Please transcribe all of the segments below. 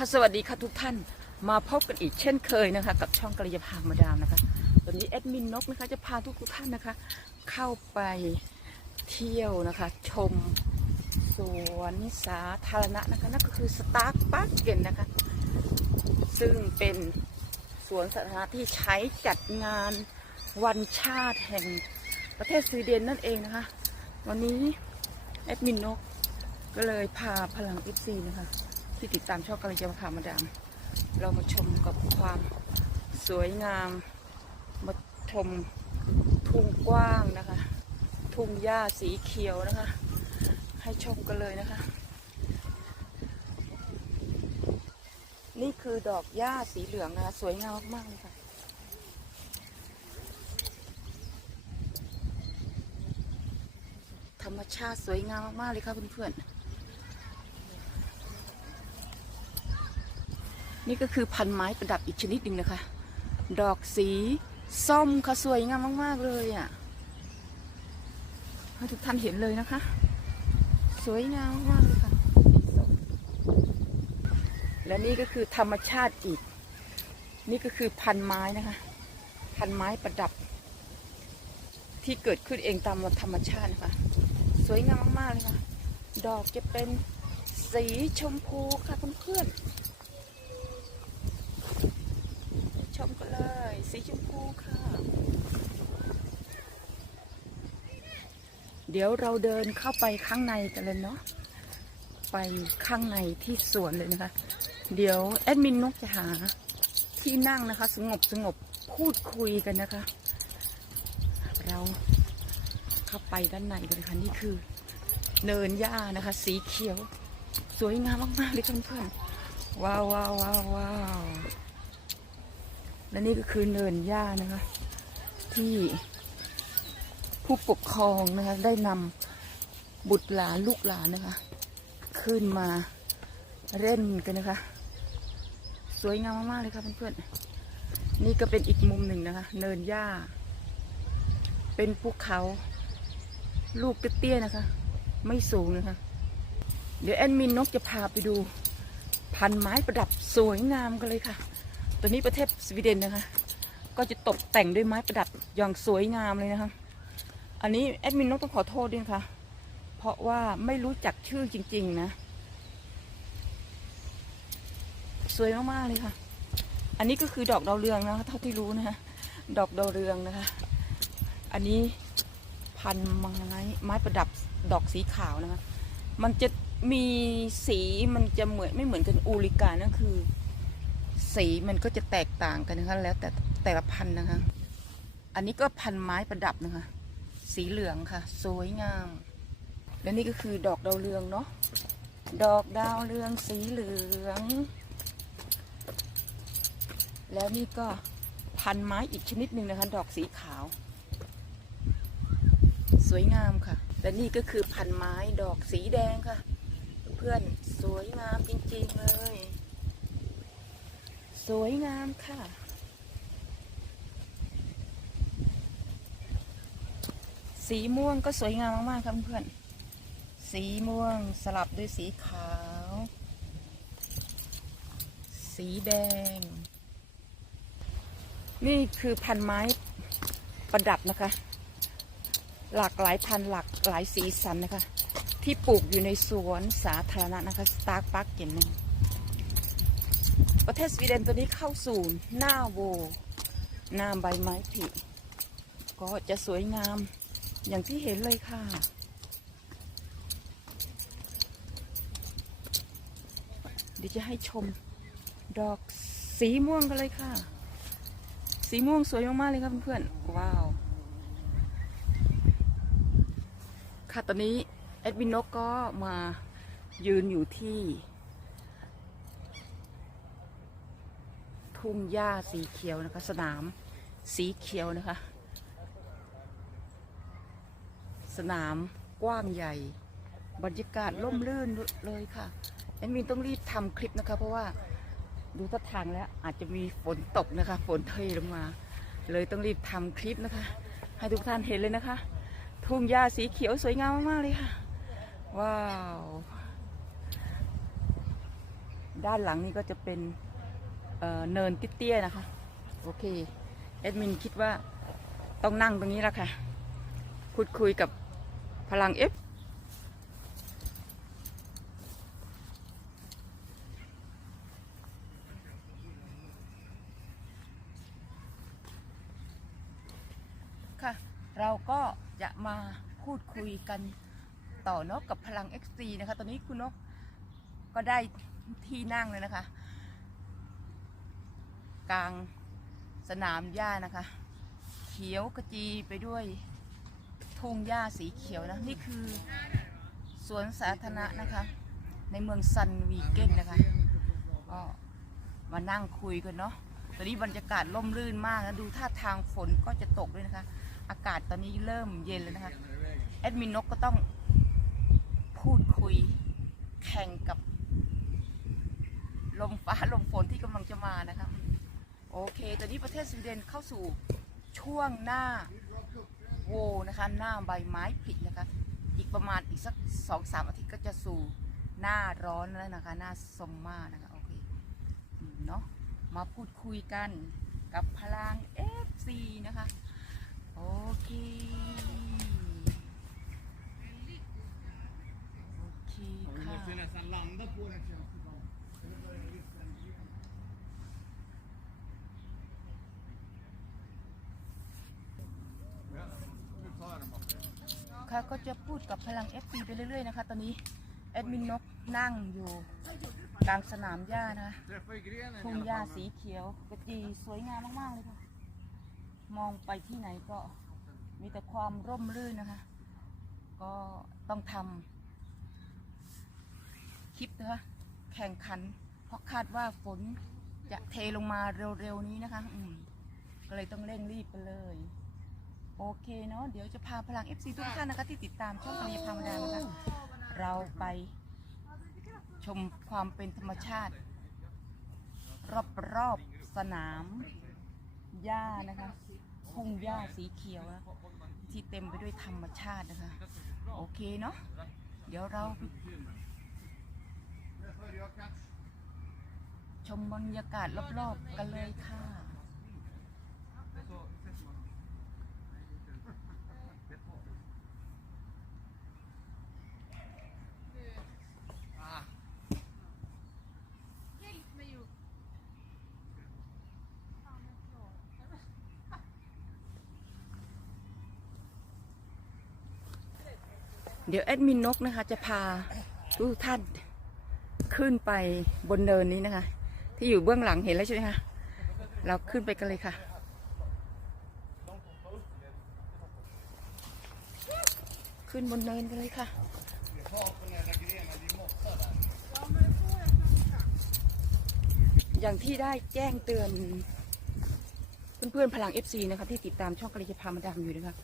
ค่ะสวัสดีค่ะทุกท่านมาพบกันอีกเช่นเคยนะคะ กับช่องกระยาพามาดามนะคะตอนนี้แอดมินนกนะคะจะพาทุกทุกท่านนะคะ เข้าไปเที่ยวนะคะ ชมสวนสาธารณะนะคะนั่นก็คือสตาร์คปาร์กเกนนะคะ ซึ่งเป็นสวนสาธารณะที่ใช้จัดงานวันชาติแห่งประเทศสวีเดนนั่นเองนะคะ วันนี้แอดมินนกก็เลยพาพลังเอฟซีนะคะ ที่ติดตามช่องกาลยาพามาดาม เรามาชมกับความสวยงาม มาชมทุ่งกว้างนะคะ ทุ่งหญ้าสีเขียวนะคะ ให้ชมกันเลยนะคะ นี่คือดอกหญ้าสีเหลืองนะคะ สวยงามมากๆเลยค่ะธรรมชาติสวยงามมากๆเลยค่ะเพื่อนๆ นี่ก็คือพันไม้ประดับอีกชนิดหนึ่งนะคะ ดอกสีส้มค่ะสวยงามมาก ๆ เลยอะให้ทุกท่านเห็นเลยนะคะ สวยงามมากๆเลยค่ะสีส้มและนี่ก็คือธรรมชาติอีก นี่ก็คือพันไม้นะคะ พันไม้ประดับ ที่เกิดขึ้นเองตามธรรมชาตินะคะ สวยงามมากๆเลยค่ะ ดอกจะเป็นสีชมพูค่ะเพื่อนๆ ชมกันเลย สีชมพูค่ะ เดี๋ยวเราเดินเข้าไปข้างในกันเลยเนาะ ไปข้างในที่สวนเลยนะคะ เดี๋ยวแอดมินนกจะหาที่นั่งนะคะ สงบสงบพูดคุยกันนะคะ เราเข้าไปด้านในกันเลยค่ะนี่คือ เนินหญ้านะคะ สีเขียว สวยงามมากๆเลยเพื่อนๆว้าวว้าวว้าวว้าว และนี่ก็คือเนินหญ้านะคะ ที่ผู้ปกครองนะคะ ได้นำบุตรหลานลูกหลานนะคะ ขึ้นมาเล่นกันนะคะ สวยงามมากๆเลยค่ะเพื่อนๆนี่ก็เป็นอีกมุมหนึ่งนะคะ เนินหญ้า เป็นภูเขาลูกเตี้ยๆนะคะ ไม่สูงนะคะ เดี๋ยวแอดมินนกจะพาไปดู พันไม้ประดับสวยงามกันเลยค่ะ ตัวนี้ประเทศสวีเดนนะคะ ก็จะตกแต่งด้วยไม้ประดับอย่างสวยงามเลยนะคะ อันนี้แอดมินนกต้องขอโทษด้วยนะคะเพราะว่าไม่รู้จักชื่อจริง ๆ นะ สวยมากๆเลยค่ะ อันนี้ก็คือดอกดาวเรืองนะคะเท่าที่รู้นะคะดอกดาวเรืองนะคะ อันนี้พันไม้ไม้ประดับดอกสีขาวนะคะ มันจะมีสีมันจะเหมือนไม่เหมือนกันอูริกานั่นคือ สีมันก็จะแตกต่างกันนะคะแล้วแต่แต่ละพันธุ์นะคะ อันนี้ก็พันไม้ประดับนะคะ สีเหลืองค่ะ สวยงาม และนี่ก็คือดอกดาวเรืองเนาะดอกดาวเรืองสีเหลือง แล้วนี่ก็พันไม้อีกชนิดหนึ่งนะคะ ดอกสีขาว สวยงามค่ะ และนี่ก็คือพันไม้ดอกสีแดงค่ะ เพื่อนสวยงามจริง สวยงามค่ะ สีม่วงก็สวยงามมากๆครับเพื่อนสีม่วงสลับด้วยสีขาว สีแดง นี่คือพันไม้ประดับนะคะ หลากหลายพันหลากหลายสีสันนะคะ ที่ปลูกอยู่ในสวนสาธารณะนะคะ สตาร์ปักเกนนึง ประเทศสวีเดนตัวนี้เข้าสู่หน้าโวหน้าใบไม้ผลิก็จะสวยงามอย่างที่เห็นเลยค่ะ เดี๋ยวจะให้ชมดอกสีม่วงกันเลยค่ะ สีม่วงสวยมากๆเลยครับเพื่อนๆ ว้าว ค่ะตอนนี้แอดวินนกก็มายืนอยู่ที่ ทุ่งหญ้าสีเขียวนะคะ สนามสีเขียวนะคะ สนามกว้างใหญ่ บรรยากาศร่มรื่นเลยค่ะแอดมินต้องรีบทำคลิปนะคะ เพราะว่าดูท่าทางแล้วอาจจะมีฝนตกนะคะ ฝนเทลงมา เลยต้องรีบทำคลิปนะคะ ให้ทุกท่านเห็นเลยนะคะ ทุ่งหญ้าสีเขียวสวยงามมากๆเลยค่ะ ว้าว ด้านหลังนี่ก็จะเป็น เเนินเตี้ยๆนะคะ โอเคแอดมินคิดว่าต้องนั่งตรงนี้แล้วค่ะพูดคุยกับพลังเอฟค่ะ เราก็จะมาพูดคุยกันต่อนกกับพลัง XC นะคะ ตอนนี้คุณนกก็ได้ที่นั่งเลยนะคะ กลางสนามหญ้านะคะ เขียวกระจีไปด้วยทุ่งหญ้าสีเขียวนะนี่คือสวนสาธารณะนะคะ ในเมืองซันวีเกนนะคะก็มานั่งคุยกันเนาะตอนนี้บรรยากาศร่มรื่นมากนะดูท่าทางฝนก็จะตกด้วยนะคะ อากาศตอนนี้เริ่มเย็นแล้วนะคะแอดมินนกก็ต้องพูดคุยแข่งกับลมฟ้าลมฝนที่กำลังจะมานะคะ โอเค ตอนนี้ประเทศสวีเดนเข้าสู่ช่วงหน้าโวนะคะ หน้าใบไม้ผลินะคะ อีกประมาณอีกสักสองสามอาทิตย์ก็จะสู่หน้าร้อนแล้วนะคะ หน้าซมมานะคะ โอเคเนาะ มาพูดคุยกันกับพลัง FC นะคะ โอเค โอเคค่ะ ค่ะก็จะพูดกับพลัง FC ไปเรื่อยๆนะคะ ตอนนี้แอดมินนกนั่งอยู่กลางสนามหญ้านะคะทุ่งหญ้าสีเขียวกระจีสวยงามมากๆเลยค่ะ มองไปที่ไหนก็มีแต่ความร่มรื่นนะคะ ก็ต้องทำคลิปนะคะแข่งขัน เพราะคาดว่าฝนจะเทลงมาเร็วๆนี้นะคะก็เลยต้องเร่งรีบกันเลย โอเคเนาะเดี๋ยวจะพาพลัง FC ทุกท่านนะคะที่ติดตามช่องพยาพามดานะคะเราไปชมความเป็นธรรมชาติ รอบๆสนามหญ้านะคะทุ่งหญ้าสีเขียวนะที่เต็มไปด้วยธรรมชาตินะคะ โอเคเนาะเดี๋ยวเรา ชมบรรยากาศรอบๆกันเลยค่ะ เดี๋ยวแอดมินนกนะคะ จะพาทุกท่านขึ้นไปบนเนินนี้นะคะ ที่อยู่เบื้องหลังเห็นแล้วใช่ไหมคะเราขึ้นไปกันเลยค่ะ ขึ้นบนเนินกันเลยค่ะอย่างที่ได้แจ้งเตือน เพื่อนๆพลัง FC นะคะที่ติดตามช่องกระลิพามาดามอยู่นะคะ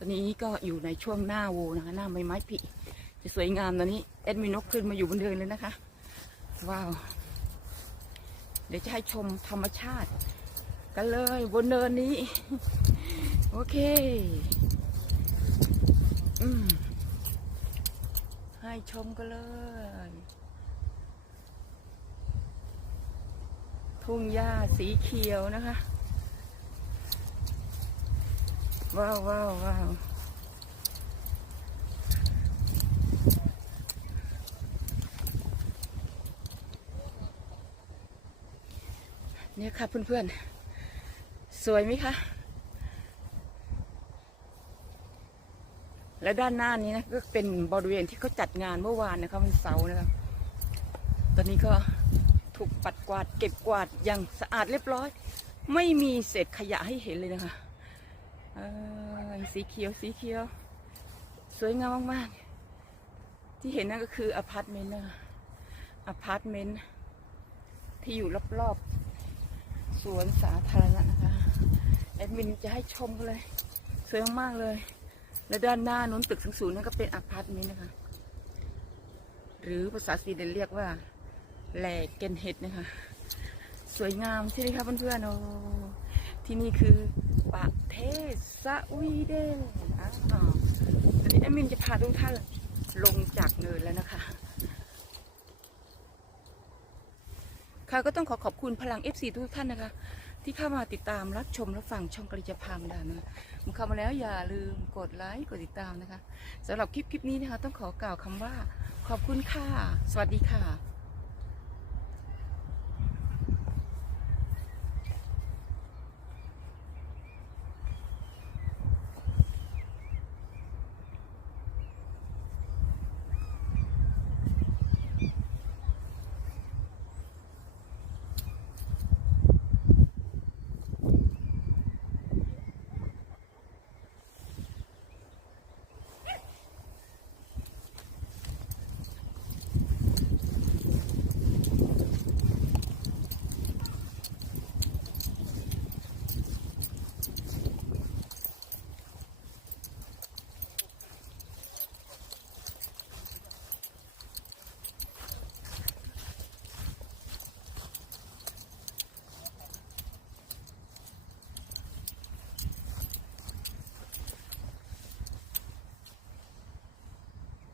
ตอนนี้ก็อยู่ในช่วงหน้าโวนะคะ หน้าไม้ไม้ผลิจะสวยงามตอนนี้แอดมินนกขึ้นมาอยู่บนเนินเลยนะคะ ว้าว เดี๋ยวจะให้ชมธรรมชาติ กันเลยบนเนินนี้ โอเค อืมให้ชมกันเลยทุ่งหญ้าสีเขียวนะคะ ว้าวว้าวว้าวเนี่ยค่ะเพื่อนๆ สวยไหมคะ และด้านหน้านี้นะก็เป็นบริเวณที่เขาจัดงานเมื่อวานนะคะวันเสาร์นะคะตอนนี้ก็ถูกปัดกวาดเก็บกวาดอย่างสะอาดเรียบร้อย ไม่มีเศษขยะให้เห็นเลยนะคะ สีเขียวสีเขียว สวยงามมากๆ ที่เห็นนั่นก็คืออพาร์ตเมนต์นะอพาร์ตเมนต์ที่อยู่รอบๆสวนสาธารณะนะคะแอดมินจะให้ชมกันเลย สวยมากๆเลย และด้านหน้านู้นตึกสูงๆนั่นก็เป็นอพาร์ตเมนต์นะคะ หรือภาษาสวีเดนเรียกว่าแหลกเกนเฮดนะคะ สวยงามใช่ไหมคะเพื่อนๆโอ้ ที่นี่คือประเทศสวีเดนอ้าตอนนี้แอดมินจะพาทุกท่านลงจากเนินแล้วนะคะ ค่ะก็ต้องขอขอบคุณพลัง FC ทุกท่านนะคะ ที่เข้ามาติดตามรับชมรับฟังช่องกริจพามดานะมันเข้ามาแล้วอย่าลืมกดไลค์กดติดตามนะคะสำหรับคลิปคลิปนี้นะคะ ต้องขอกล่าวคำว่า ขอบคุณค่ะ สวัสดีค่ะ